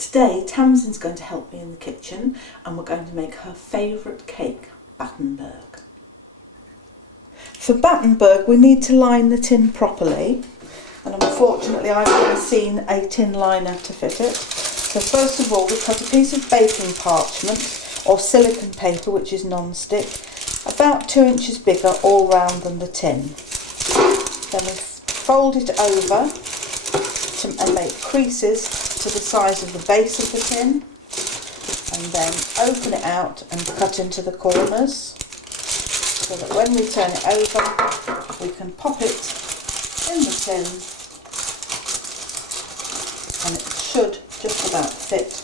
Today Tamsin's going to help me in the kitchen and we're going to make her favourite cake, Battenberg. For Battenberg we need to line the tin properly, and unfortunately I've never seen a tin liner to fit it. So first of all we cut a piece of baking parchment or silicone paper, which is non-stick, about 2 inches bigger all round than the tin. Then we fold it over and make creases to the size of the base of the tin, and then open it out and cut into the corners so that when we turn it over we can pop it in the tin and it should just about fit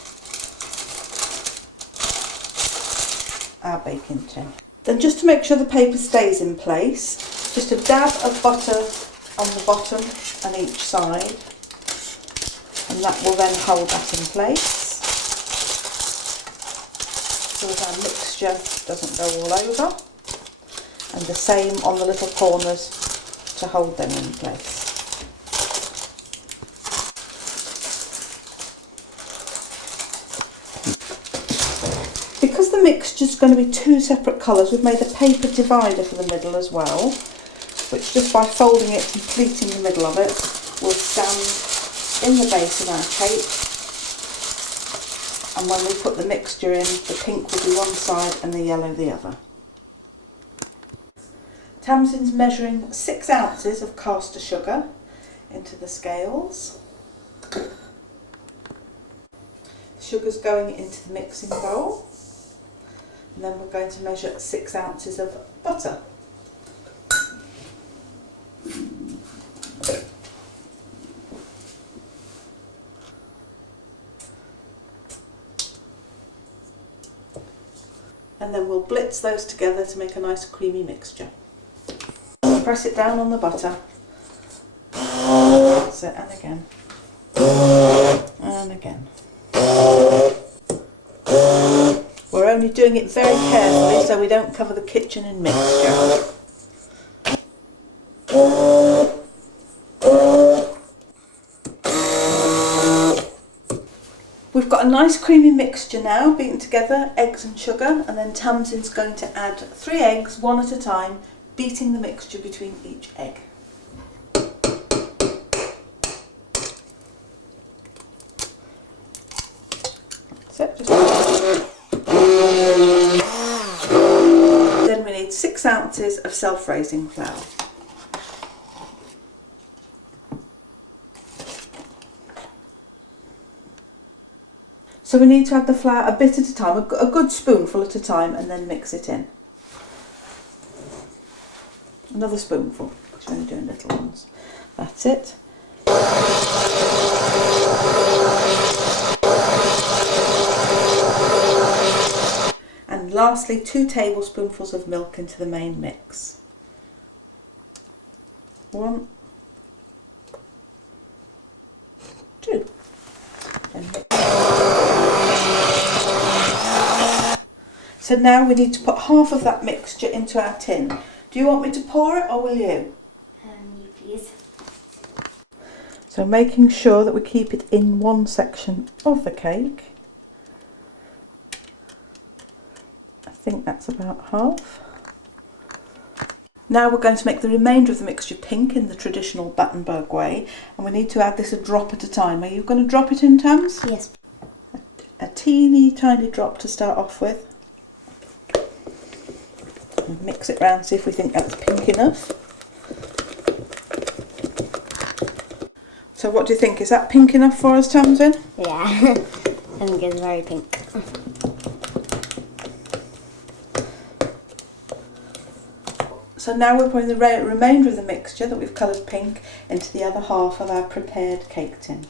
our baking tin. Then, just to make sure the paper stays in place, just a dab of butter on the bottom and each side, and that will then hold that in place so that our mixture doesn't go all over, and the same on the little corners to hold them in place. Because the mixture is going to be two separate colours, we've made a paper divider for the middle as well, which just by folding it and pleating the middle of it will stand in the base of our cake, and when we put the mixture in, the pink will be one side and the yellow the other. Tamsin's measuring 6 ounces of caster sugar into the scales. The sugar's going into the mixing bowl, and then we're going to measure 6 ounces of butter. And then we'll blitz those together to make a nice creamy mixture. Press it down on the butter. That's it, and again. And again. We're only doing it very carefully so we don't cover the kitchen in mixture. We've got a nice creamy mixture now, beaten together, eggs and sugar, and then Tamsin's going to add 3 eggs, one at a time, beating the mixture between each egg. That's it. Then we need 6 ounces of self-raising flour. So we need to add the flour a bit at a time, a good spoonful at a time, and then mix it in. Another spoonful, because you're only doing little ones. That's it. And lastly, 2 tablespoonfuls of milk into the main mix. 1, 2. And mix. So now we need to put half of that mixture into our tin. Do you want me to pour it or will you? You please. So making sure that we keep it in one section of the cake. I think that's about half. Now we're going to make the remainder of the mixture pink in the traditional Battenberg way, and we need to add this a drop at a time. Are you going to drop it in, Tams? Yes. A teeny tiny drop to start off with. And mix it round, see if we think that's pink enough. So what do you think? Is that pink enough for us, Tamsin? Yeah, I think it's very pink. So now we're putting the remainder of the mixture that we've coloured pink into the other half of our prepared cake tin.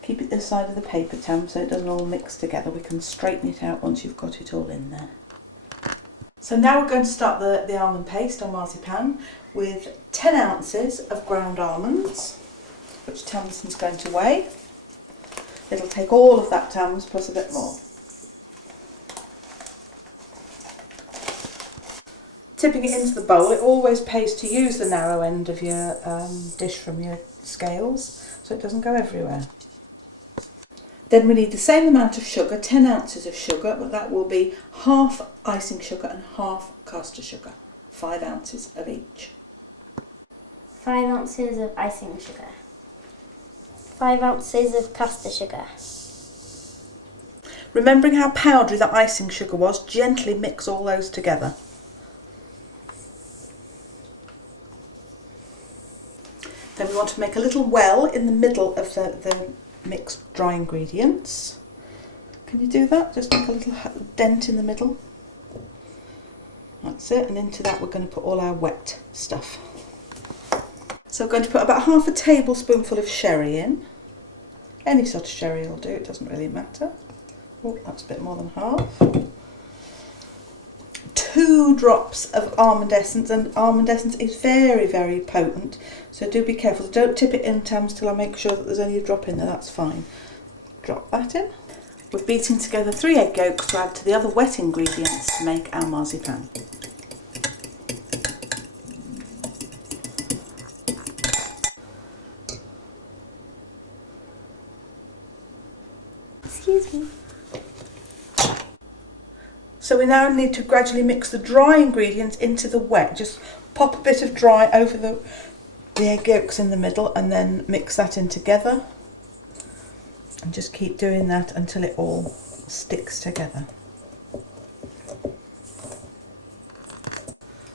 Keep it this side of the paper, Tam, so it doesn't all mix together. We can straighten it out once you've got it all in there. So now we're going to start the almond paste or marzipan with 10 ounces of ground almonds, which Tamsin's going to weigh. It'll take all of that, Tams, plus a bit more. Tipping it into the bowl, it always pays to use the narrow end of your dish from your scales so it doesn't go everywhere. Then we need the same amount of sugar, 10 ounces of sugar, but that will be half icing sugar and half caster sugar, 5 ounces of each. 5 ounces of icing sugar. 5 ounces of caster sugar. Remembering how powdery the icing sugar was, gently mix all those together. Then we want to make a little well in the middle of the mixed dry ingredients. Can you do that? Just make a little dent in the middle. That's it, and into that we're going to put all our wet stuff. So we're going to put about half a tablespoonful of sherry in. Any sort of sherry will do, it doesn't really matter. Oh, that's a bit more than half. 2 drops of almond essence, and almond essence is very, very potent, so do be careful. Don't tip it in, Tams, till I make sure that there's only a drop in there, that's fine. Drop that in. We're beating together 3 egg yolks to add to the other wet ingredients to make our marzipan. Excuse me. So we now need to gradually mix the dry ingredients into the wet. Just pop a bit of dry over the egg yolks in the middle and then mix that in together. And just keep doing that until it all sticks together.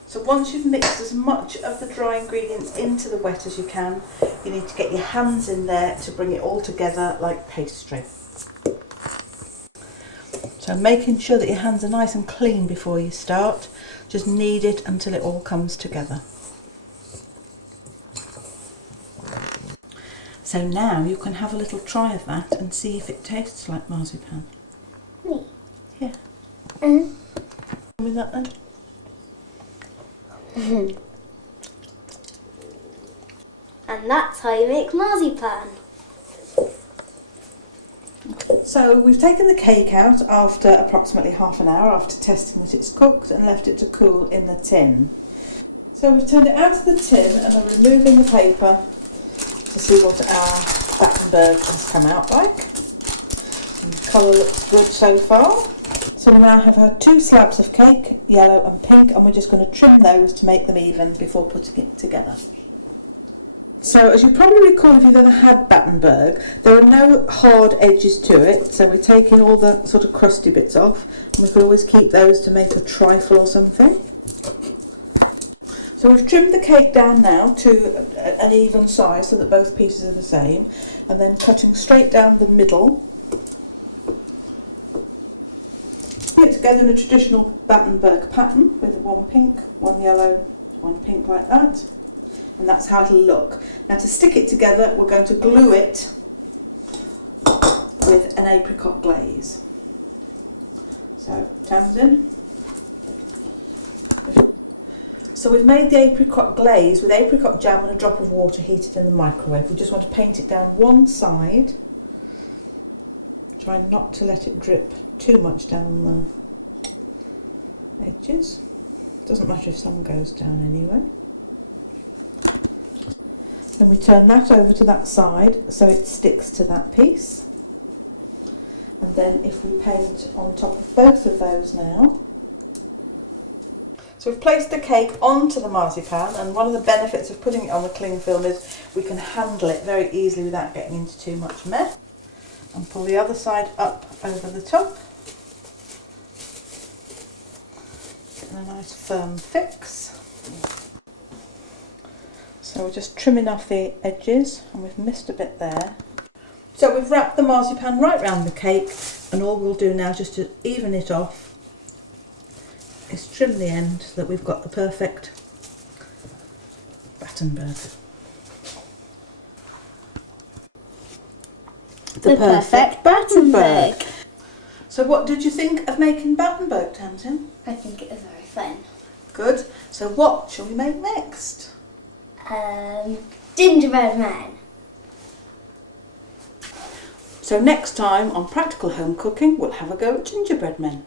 So once you've mixed as much of the dry ingredients into the wet as you can, you need to get your hands in there to bring it all together like pastry. So making sure that your hands are nice and clean before you start. Just knead it until it all comes together. So now you can have a little try of that and see if it tastes like marzipan. Me? Yeah. With that then? And that's how you make marzipan. So we've taken the cake out after approximately half an hour after testing that it's cooked and left it to cool in the tin. So we've turned it out of the tin and are removing the paper to see what our Battenberg has come out like. And the colour looks good so far. So we now have our 2 slabs of cake, yellow and pink, and we're just going to trim those to make them even before putting it together. So as you probably recall if you've ever had Battenberg, there are no hard edges to it, so we're taking all the sort of crusty bits off, and we can always keep those to make a trifle or something. So we've trimmed the cake down now to an even size so that both pieces are the same, and then cutting straight down the middle. Put it together in a traditional Battenberg pattern with 1 pink, 1 yellow, 1 pink like that. And that's how it'll look. Now to stick it together, we're going to glue it with an apricot glaze. So, Tamsin. So we've made the apricot glaze with apricot jam and a drop of water heated in the microwave. We just want to paint it down one side. Try not to let it drip too much down the edges. Doesn't matter if some goes down anyway. Then we turn that over to that side so it sticks to that piece. And then if we paint on top of both of those now. So we've placed the cake onto the marzipan, and one of the benefits of putting it on the cling film is we can handle it very easily without getting into too much mess. And pull the other side up over the top. Getting a nice firm fix. So we're just trimming off the edges, and we've missed a bit there. So we've wrapped the marzipan right round the cake, and all we'll do now just to even it off is trim the end so that we've got the perfect Battenberg. The perfect Battenberg. So what did you think of making Battenberg, Tamsin? I think it was very fun. Good. So what shall we make next? Gingerbread man. So next time on Practical Home Cooking, we'll have a go at gingerbread men.